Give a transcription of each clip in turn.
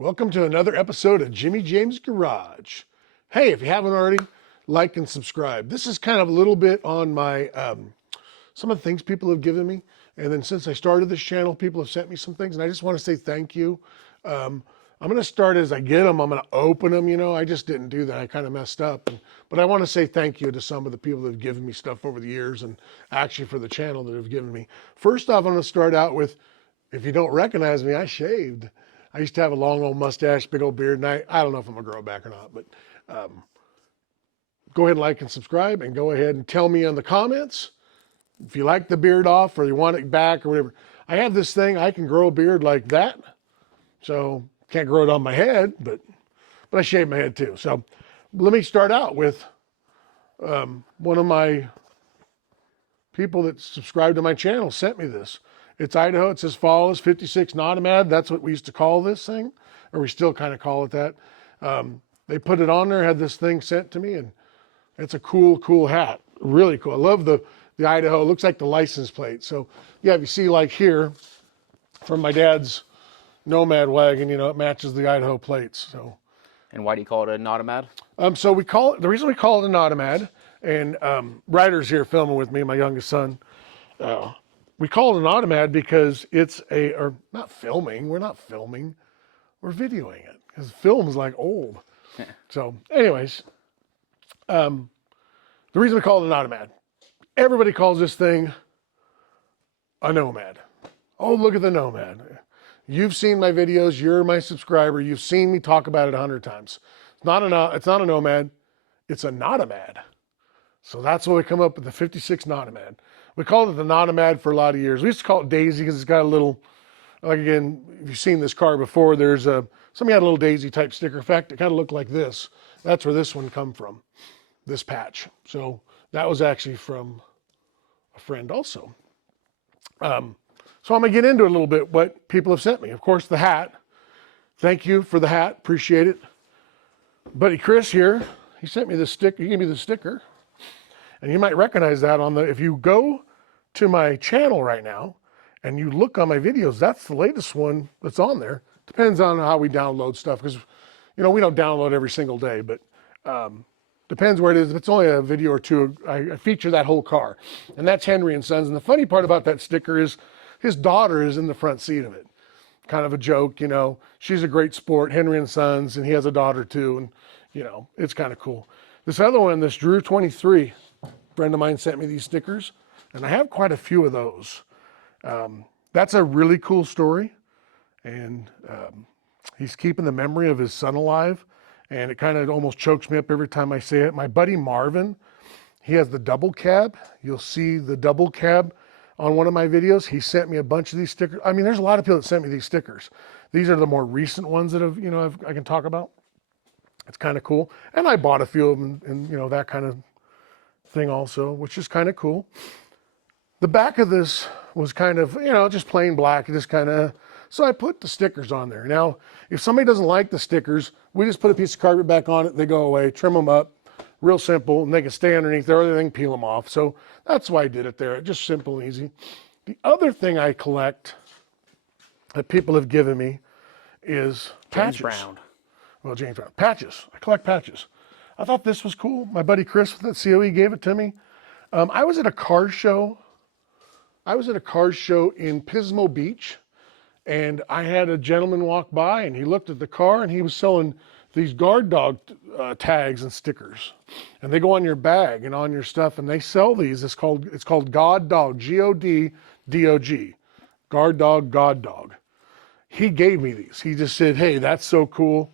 Welcome to another episode of Jimmy James Garage. Hey, if you haven't already, like and subscribe. This is kind of a little bit on my some of the things people have given me, and then since I started this channel, people have sent me some things, and I just want to say thank you. I'm going to start as I get them. I'm going to open them. I just didn't do that. I kind of messed up, but I want to say thank you to some of the people that have given me stuff over the years, and actually for the channel that have given me. First off, I'm going to start out with, if you don't recognize me, I shaved. I used to have a long old mustache, big old beard, and I don't know if I'm gonna grow it back or not, but go ahead and like and subscribe, and go ahead and tell me in the comments if you like the beard off or you want it back or whatever. I have this thing, I can grow a beard like that, so can't grow it on my head, but I shave my head too. So let me start out with one of my people that subscribed to my channel sent me this. It's Idaho. It says follows 56 Automotive. That's what we used to call this thing, or we still kind of call it that. They put it on there, had this thing sent to me, and it's a cool hat. Really cool. I love the Idaho. It looks like the license plate. So yeah, if you see like here from my dad's Nomad wagon, it matches the Idaho plates. So. And why do you call it an Automotive? So we call it, the reason we call it an Automotive, and Ryder's here filming with me, my youngest son. We call it an Automotive because it's or not filming, we're not filming, we're videoing it, because film's like old. So anyways, the reason we call it an Automotive, everybody calls this thing a Nomad. Oh, look at the Nomad. You've seen my videos, you're my subscriber, you've seen me talk about it 100 times. It's not a Nomad, it's a Nautomad. So that's why we come up with the 56 Nautomad. We called it the Nautomad for a lot of years. We used to call it Daisy because it's got a little, like again, if you've seen this car before, somebody had a little Daisy type sticker. In fact, it kind of looked like this. That's where this one come from, this patch. So that was actually from a friend also. So I'm gonna get into it a little bit, what people have sent me. Of course, the hat. Thank you for the hat, appreciate it. Buddy Chris here, he sent me this sticker, he gave me the sticker. And you might recognize that if you go to my channel right now and you look on my videos, that's the latest one that's on there. Depends on how we download stuff, because, we don't download every single day, but depends where it is. If it's only a video or two, I feature that whole car. And that's Henry and Sons. And the funny part about that sticker is his daughter is in the front seat of it. Kind of a joke, She's a great sport, Henry and Sons, and he has a daughter too. And, it's kind of cool. This other one, this Drew 23, friend of mine sent me these stickers, and I have quite a few of those. That's a really cool story, and he's keeping the memory of his son alive, and it kind of almost chokes me up every time I say it. My buddy Marvin, he has the double cab. You'll see the double cab on one of my videos. He sent me a bunch of these stickers. I mean, there's a lot of people that sent me these stickers. These are the more recent ones that I can talk about. It's kind of cool, and I bought a few of them, and that kind of thing also, which is kind of cool. The back of this was kind of, just plain black, so I put the stickers on there. Now, if somebody doesn't like the stickers, we just put a piece of carpet back on it, they go away, trim them up, real simple, and they can stay underneath there, or they can peel them off. So that's why I did it there, just simple and easy. The other thing I collect that people have given me is patches. James Brown. Well, James Brown. Patches. I collect patches. I thought this was cool. My buddy Chris with the COE gave it to me. I was at a car show. in Pismo Beach, and I had a gentleman walk by, and he looked at the car, and he was selling these guard dog tags and stickers, and they go on your bag and on your stuff, and they sell these. It's called God Dog, Goddog, Guard Dog, God Dog. He gave me these. He just said, "Hey, that's so cool.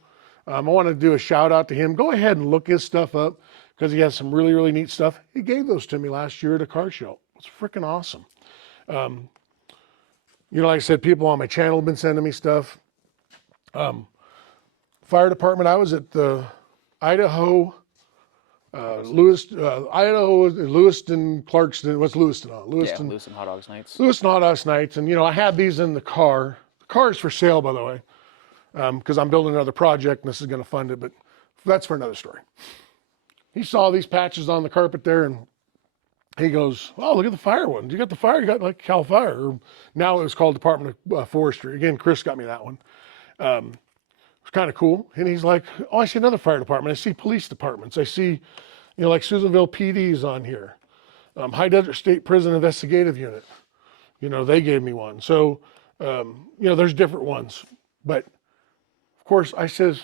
I want to do a shout out to him. Go ahead and look his stuff up, because he has some really, really neat stuff." He gave those to me last year at a car show. It's freaking awesome. Like I said, people on my channel have been sending me stuff. Fire department, I was at the Idaho, Lewiston, Clarkston. What's Lewiston on? Lewiston Hot Dogs Nights. Lewiston Hot Dogs Nights. And, I had these in the car. The car is for sale, by the way, because I'm building another project and this is going to fund it, but that's for another story. He saw these patches on the carpet there, and he goes, "Oh, look at the fire one. You got the fire? You got like Cal Fire." Or now it was called Department of Forestry. Again, Chris got me that one. It's kind of cool. And he's like, oh, I see another fire department. I see police departments. I see, like Susanville PD's on here. High Desert State Prison Investigative Unit. They gave me one. So, there's different ones. But, of course, I says,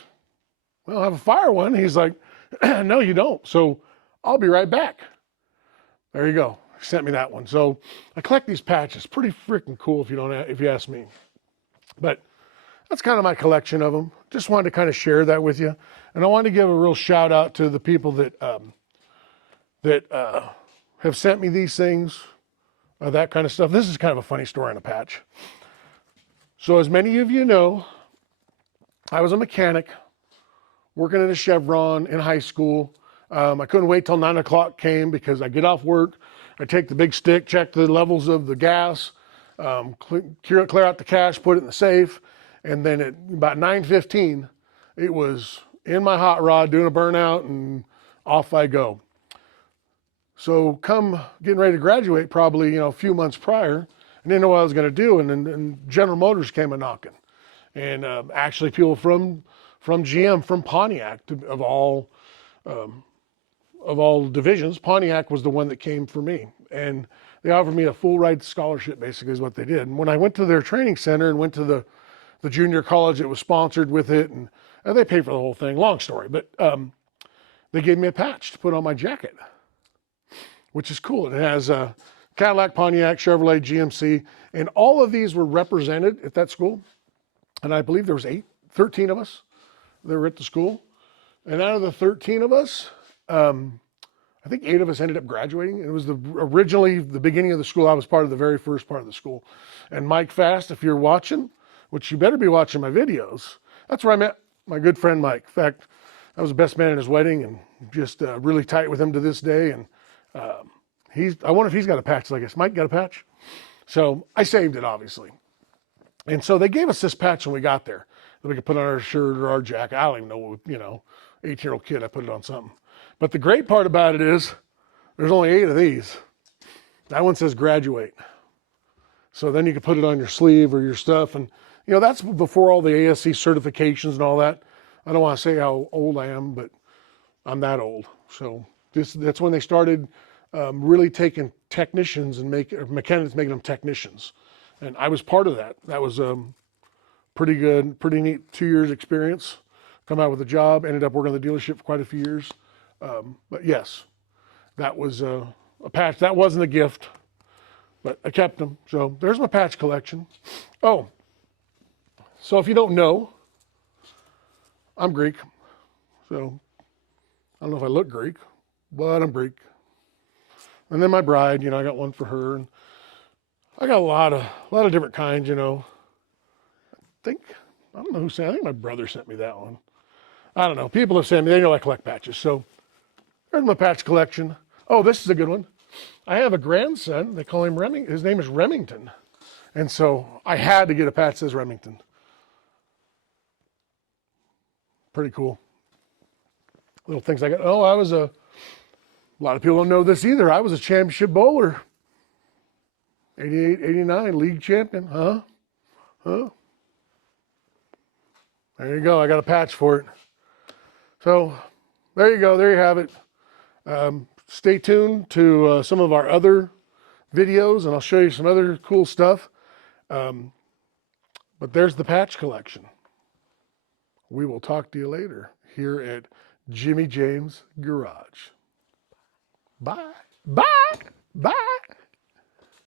well, I have a fire one. He's like, no, you don't. So, I'll be right back. There you go. He sent me that one. So, I collect these patches. Pretty freaking cool if you ask me. But that's kind of my collection of them. Just wanted to kind of share that with you. And I wanted to give a real shout out to the people that have sent me these things, that kind of stuff. This is kind of a funny story on a patch. So as many of you know, I was a mechanic working at a Chevron in high school. I couldn't wait till 9 o'clock came because I get off work, I take the big stick, check the levels of the gas, clear out the cash, put it in the safe, and then at about 9:15, it was in my hot rod doing a burnout, and off I go. So come getting ready to graduate, probably a few months prior, I didn't know what I was going to do, and then General Motors came a knocking, and actually people from GM, from Pontiac, of all divisions, Pontiac was the one that came for me, and they offered me a full ride scholarship. Basically, is what they did. And when I went to their training center and went to the junior college that was sponsored with it, and they paid for the whole thing. Long story, but they gave me a patch to put on my jacket, which is cool. It has Cadillac, Pontiac, Chevrolet, GMC, and all of these were represented at that school. And I believe there was 13 of us that were at the school. And out of the 13 of us, I think 8 of us ended up graduating. It was originally the beginning of the school. I was part of the very first part of the school. And Mike Fast, if you're watching, which you better be watching my videos, that's where I met my good friend Mike. In fact, I was the best man at his wedding, and just really tight with him to this day. And I wonder if he's got a patch like this. Mike got a patch? So I saved it, obviously. And so they gave us this patch when we got there that we could put on our shirt or our jacket. I don't even know, 18-year-old kid, I put it on something. But the great part about it is there's only 8 of these. That one says graduate. So then you can put it on your sleeve or your stuff. And, that's before all the ASC certifications and all that. I don't want to say how old I am, but I'm that old. So that's when they started really taking technicians and mechanics, making them technicians. And I was part of that. That was pretty good, pretty neat 2 years experience. Come out with a job, ended up working at the dealership for quite a few years. But yes, that was a patch. That wasn't a gift, but I kept them. So there's my patch collection. Oh, so if you don't know, I'm Greek. So I don't know if I look Greek, but I'm Greek. And then my bride, I got one for her. And I got a lot of different kinds, I don't know who sent. I think my brother sent me that one. I don't know. People have sent me. They know I collect patches. So there's my patch collection. Oh, this is a good one. I have a grandson. They call him Remington. His name is Remington. And so I had to get a patch that says Remington. Pretty cool. Little things I got. Oh, a lot of people don't know this either. I was a championship bowler. 88, 89, league champion. Huh? There you go. I got a patch for it. So there you go. There you have it. Stay tuned to some of our other videos, and I'll show you some other cool stuff. But there's the patch collection. We will talk to you later here at Jimmy James Garage. Bye. Bye. Bye.